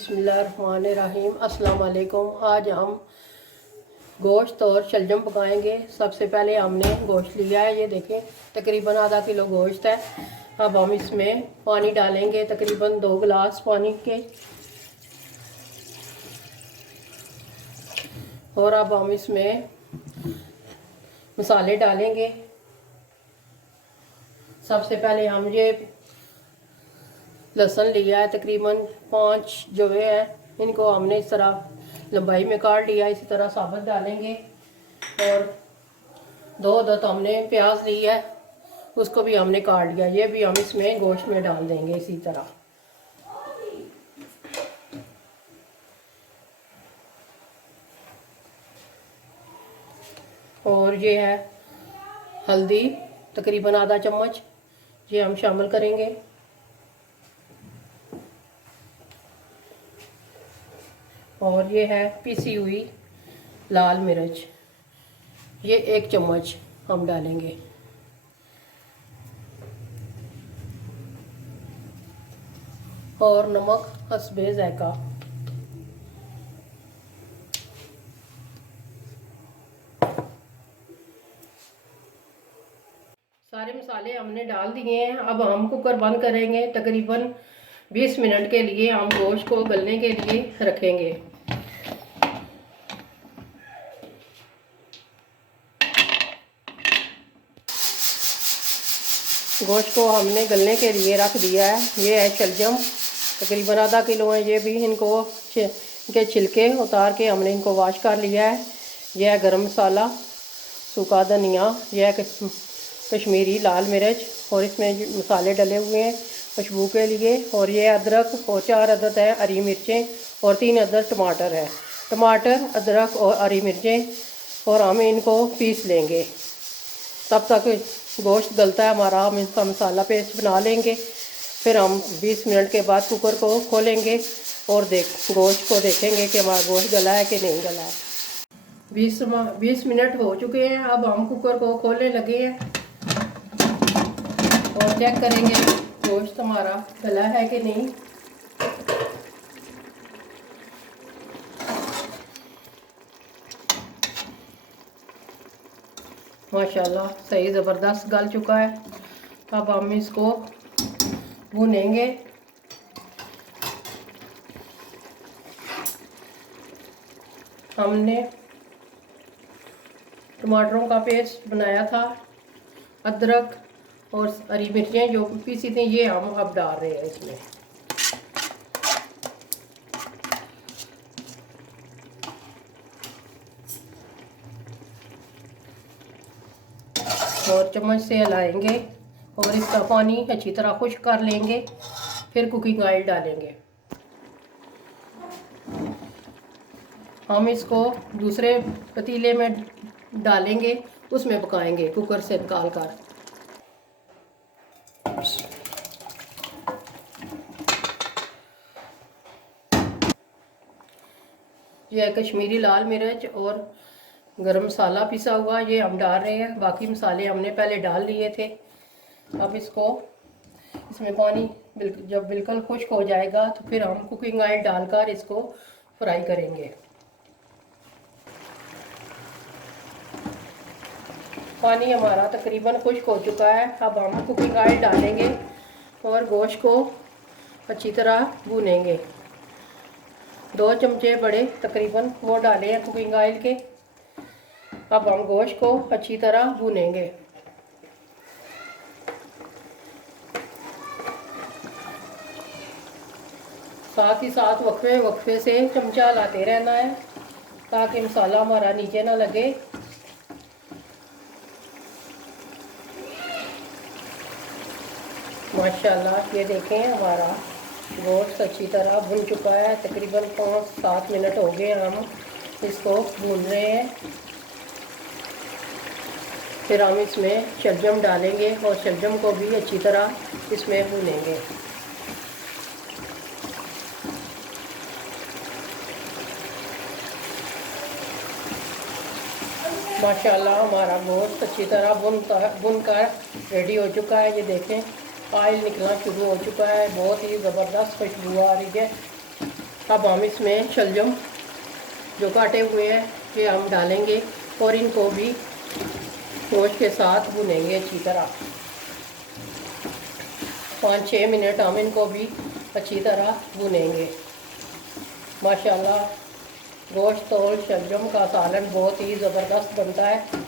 बिस्मिल्लाहिर्रहमानिर्रहीम। अस्सलाम वालेकुम। आज हम गोश्त और शलजम पकाएंगे। सबसे पहले हमने गोश्त लिया है, ये देखें तकरीबन आधा किलो गोश्त है। अब हम इसमें पानी डालेंगे, तकरीबन 2 गिलास पानी के। और अब हम इसमें मसाले डालेंगे। सबसे पहले हम ये लहसुन लिया है, तकरीबन 5 जवे हैं, इनको हमने इस तरह लंबाई में काट लिया। इसी तरह साबुत डालेंगे। और 2 अदद हमने प्याज ली है, उसको भी हमने काट लिया। ये भी हम इसमें गोश्त में डाल देंगे इसी तरह। और ये है हल्दी, तकरीबन आधा चम्मच, ये हम शामिल करेंगे। और ये है पिसी हुई लाल मिर्च, ये 1 चम्मच हम डालेंगे। और नमक हस्बे जायका। सारे मसाले हमने डाल दिए हैं। अब हम कुकर बंद करेंगे। तकरीबन 20 मिनट के लिए हम गोश्त को गलने के लिए रखेंगे। गोश्त को हमने गलने के लिए रख दिया है। ये है शलजम, तकरीबन आधा किलो है। ये भी इनको इनके छिलके उतार के हमने इनको वॉश कर लिया है। यह है गरम मसाला, सूखा धनिया, यह है कश्मीरी लाल मिर्च, और इसमें मसाले डले हुए हैं खुशबू के लिए। और ये अदरक और 4 अदद है हरी मिर्चें, और 3 अदद टमाटर है। टमाटर, अदरक और हरी मिर्चें, और हम इनको पीस लेंगे। तब तक गोश्त गलता है हमारा, हम इसका मसाला पेस्ट बना लेंगे। फिर हम 20 मिनट के बाद कुकर को खोलेंगे और गोश्त को देखेंगे कि हमारा गोश्त गला है कि नहीं गला है। 20 मिनट हो चुके हैं। अब हम कुकर को खोलने लगे हैं और चेक करेंगे गोश्त हमारा गला है कि नहीं। माशाल्लाह सही ज़बरदस्त गल चुका है। अब हम इसको भूनेंगे। हमने टमाटरों का पेस्ट बनाया था, अदरक और हरी मिर्चें जो पीसी थी, ये हम अब डाल रहे हैं इसमें। और चम्मच से हिलाएंगे और इसका पानी अच्छी तरह खुश्क कर लेंगे। फिर कुकिंग ऑयल डालेंगे। हम इसको दूसरे पतीले में डालेंगे, उसमें पकाएंगे कुकर से निकाल कर। यह कश्मीरी लाल मिर्च और गरम मसाला पिसा हुआ ये हम डाल रहे हैं। बाकी मसाले हमने पहले डाल लिए थे। अब इसमें पानी जब बिल्कुल खुश्क हो जाएगा तो फिर हम कुकिंग ऑयल डालकर इसको फ्राई करेंगे। पानी हमारा तकरीबन खुश्क हो चुका है। अब हम कुकिंग ऑयल डालेंगे और गोश्त को अच्छी तरह भूनेंगे। 2 चमचे बड़े तकरीबन वो डाले हैं कुकिंग ऑयल के। अब हम गोश्त को अच्छी तरह भूनेंगे। साथ ही साथ वक्फे से चमचा लाते रहना है ताकि मसाला हमारा नीचे ना लगे। माशाल्लाह ये देखें हमारा गोश्त अच्छी तरह भुन चुका है। तकरीबन 5-7 मिनट हो गए हम इसको भून रहे हैं। फिर हम इसमें शलजम डालेंगे और शलजम को भी अच्छी तरह इसमें भूनेंगे। माशाल्लाह हमारा गोश्त अच्छी तरह भुनकर रेडी हो चुका है। ये देखें ऑयल निकलना शुरू हो चुका है। बहुत ही ज़बरदस्त खुशबू आ रही है। अब हम इसमें शलजम जो काटे हुए हैं ये हम डालेंगे और इनको भी गोश्त के साथ भुनेंगे अच्छी तरह। 5-6 मिनट हम इनको भी अच्छी तरह भुनेंगे। माशाल्लाह गोश्त और शलजम का सालन बहुत ही ज़बरदस्त बनता है।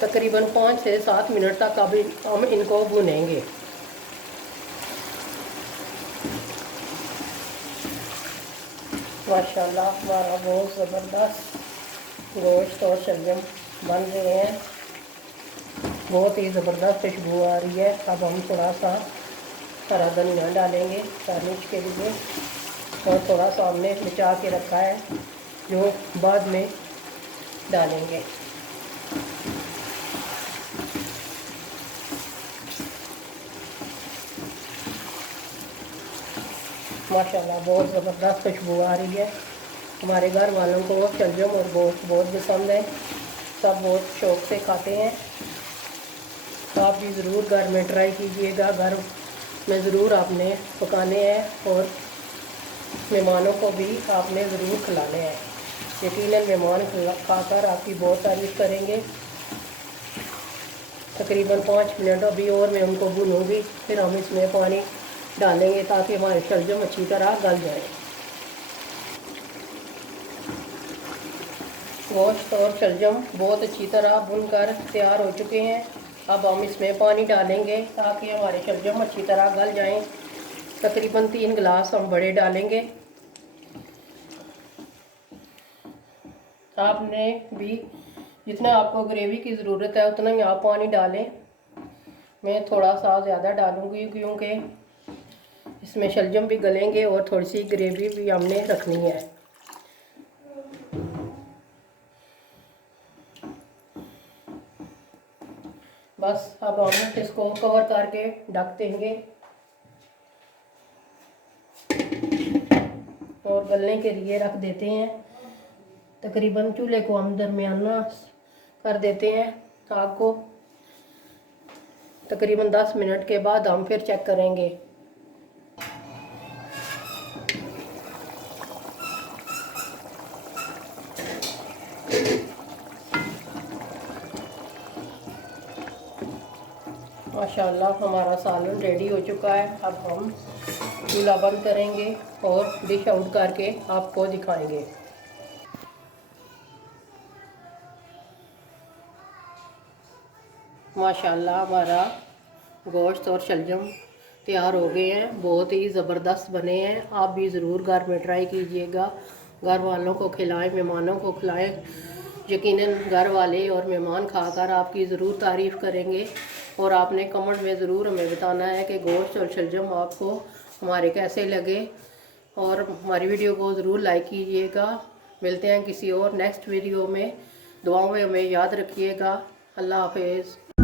तकरीबन 5 से 7 मिनट तक अभी हम इनको भुनेंगे। माशाल्लाह हमारा बहुत ज़बरदस्त गोश्त और शलजम बन रहे हैं। बहुत ही ज़बरदस्त खुशबू आ रही है। अब हम थोड़ा सा हरा धनिया डालेंगे गार्निश के लिए और थोड़ा सा हमने बचा के रखा है जो बाद में डालेंगे। माशाल्लाह बहुत ज़बरदस्त खुशबू आ रही है। हमारे घर वालों को शलजम और गोश्त बहुत पसंद है, सब बहुत शौक़ से खाते हैं। तो आप भी ज़रूर घर में ट्राई कीजिएगा। घर में ज़रूर आपने पकाने हैं और मेहमानों को भी आपने ज़रूर खिलाने हैं। यकीनन मेहमान खाकर आपकी बहुत तारीफ़ करेंगे। तकरीबन 5 मिनट अभी और मैं उनको भूनूंगी, फिर हम इसमें पानी डालेंगे ताकि हमारे शलजम अच्छी तरह गल जाए। गोश्त और शलजम बहुत अच्छी तरह भुनकर तैयार हो चुके हैं। अब हम इसमें पानी डालेंगे ताकि हमारे शलजम अच्छी तरह गल जाएं। तकरीबन 3 गिलास हम बड़े डालेंगे। आपने भी जितना आपको ग्रेवी की ज़रूरत है उतना ही आप पानी डालें। मैं थोड़ा सा ज़्यादा डालूँगी क्योंकि इसमें शलजम भी गलेंगे और थोड़ी सी ग्रेवी भी हमने रखनी है। बस अब हम इसको कवर करके ढक देंगे और गलने के लिए रख देते हैं। तकरीबन चूल्हे को हम दरमियाना कर देते हैं आग को। तकरीबन 10 मिनट के बाद हम फिर चेक करेंगे। माशाल्लाह हमारा सालन रेडी हो चुका है। अब हम चूल्हा बंद करेंगे और डिश आउट करके आपको दिखाएंगे। माशाल्लाह हमारा गोश्त और शलजम तैयार हो गए हैं। बहुत ही ज़बरदस्त बने हैं। आप भी ज़रूर घर में ट्राई कीजिएगा। घर वालों को खिलाएं, मेहमानों को खिलाएं। यकीनन घर वाले और मेहमान खाकर आपकी ज़रूर तारीफ़ करेंगे और आपने कमेंट में ज़रूर हमें बताना है कि गोश्त और शलजम आपको हमारे कैसे लगे। और हमारी वीडियो को ज़रूर लाइक कीजिएगा। मिलते हैं किसी और नेक्स्ट वीडियो में। दुआओं में हमें याद रखिएगा। अल्लाह हाफ़िज़।